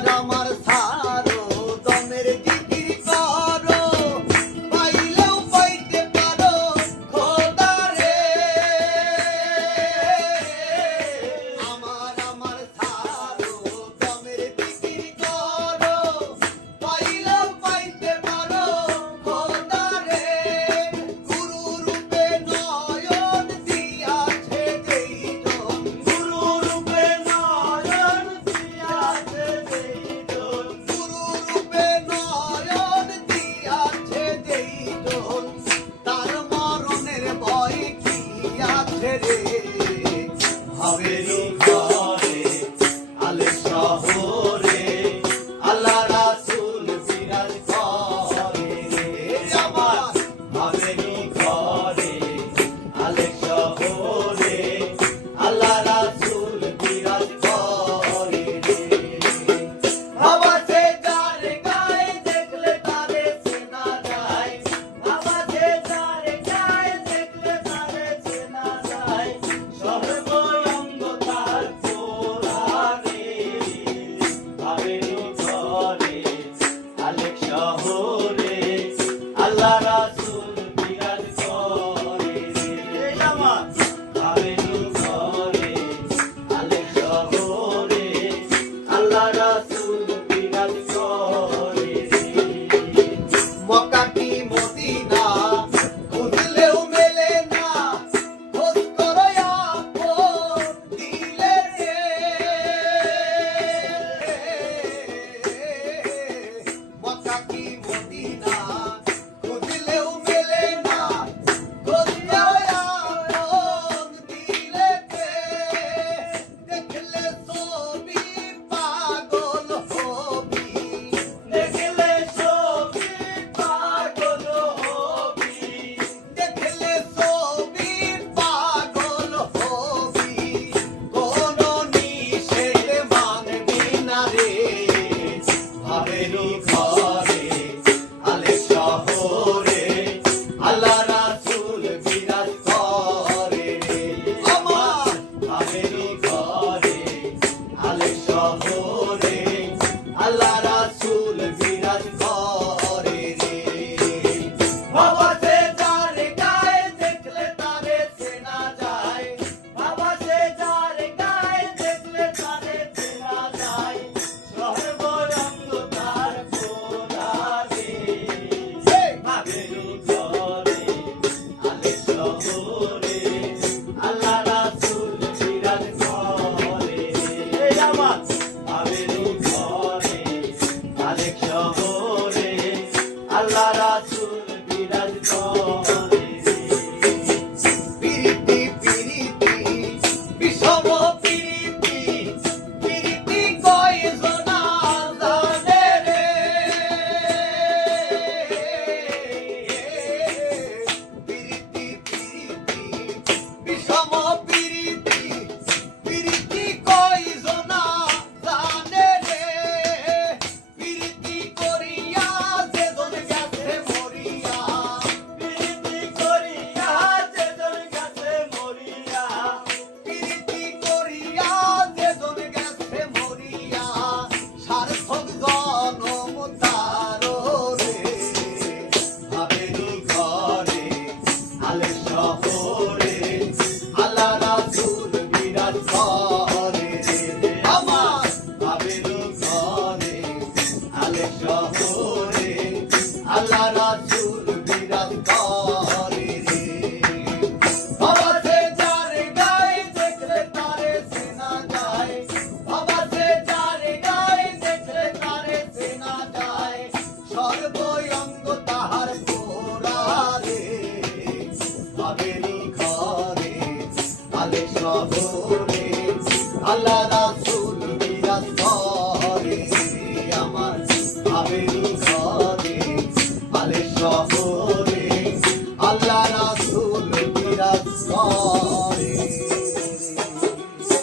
I'm Rama Bravo.